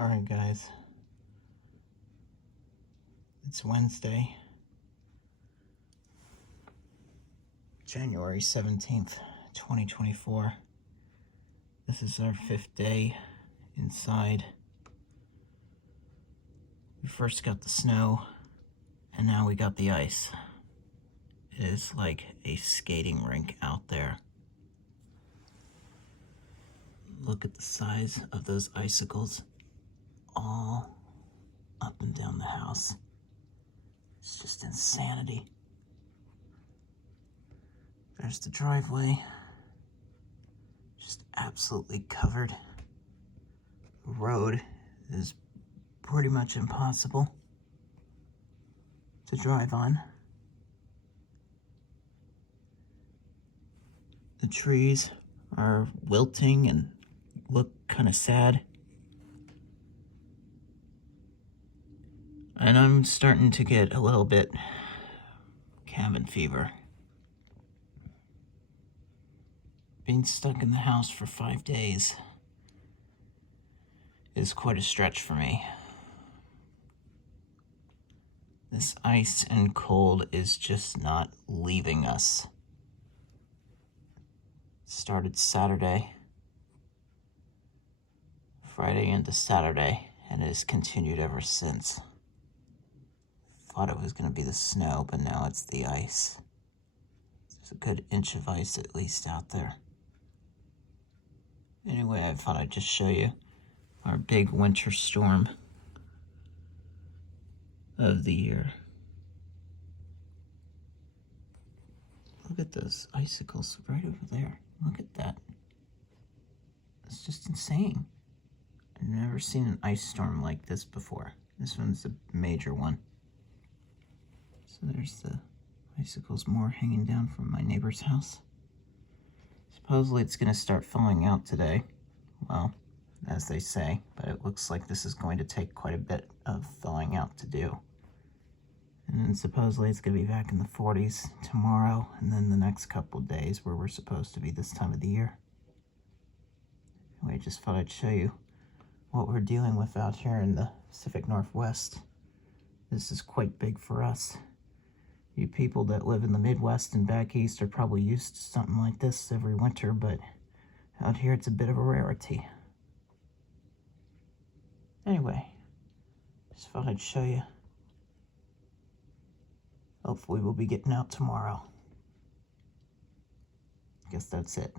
Alright guys, it's Wednesday, January 17th, 2024. This is our 5th day inside. We first got the snow, and now we got the ice. It is like a skating rink out there. Look at the size of those icicles all up and down the house. It's just insanity. There's the driveway, just absolutely covered. The road is pretty much impossible to drive on. The trees are wilting and look kind of sad. And I'm starting to get a little bit cabin fever. Being stuck in the house for 5 days is quite a stretch for me. This ice and cold is just not leaving us. It started Saturday, Friday into Saturday, and it has continued ever since. Thought it was going to be the snow, but now it's the ice. There's a good inch of ice at least out there. Anyway, I thought I'd just show you our big winter storm of the year. Look at those icicles right over there. Look at that. It's just insane. I've never seen an ice storm like this before. This one's a major one. So there's the icicles more hanging down from my neighbor's house. Supposedly it's going to start thawing out today. Well, as they say, but it looks like this is going to take quite a bit of thawing out to do. And then supposedly it's going to be back in the 40s tomorrow, and then the next couple of days where we're supposed to be this time of the year. Anyway, I just thought I'd show you what we're dealing with out here in the Pacific Northwest. This is quite big for us. You people that live in the Midwest and back east are probably used to something like this every winter, but out here it's a bit of a rarity. Anyway, just thought I'd show you. Hopefully we'll be getting out tomorrow. Guess that's it.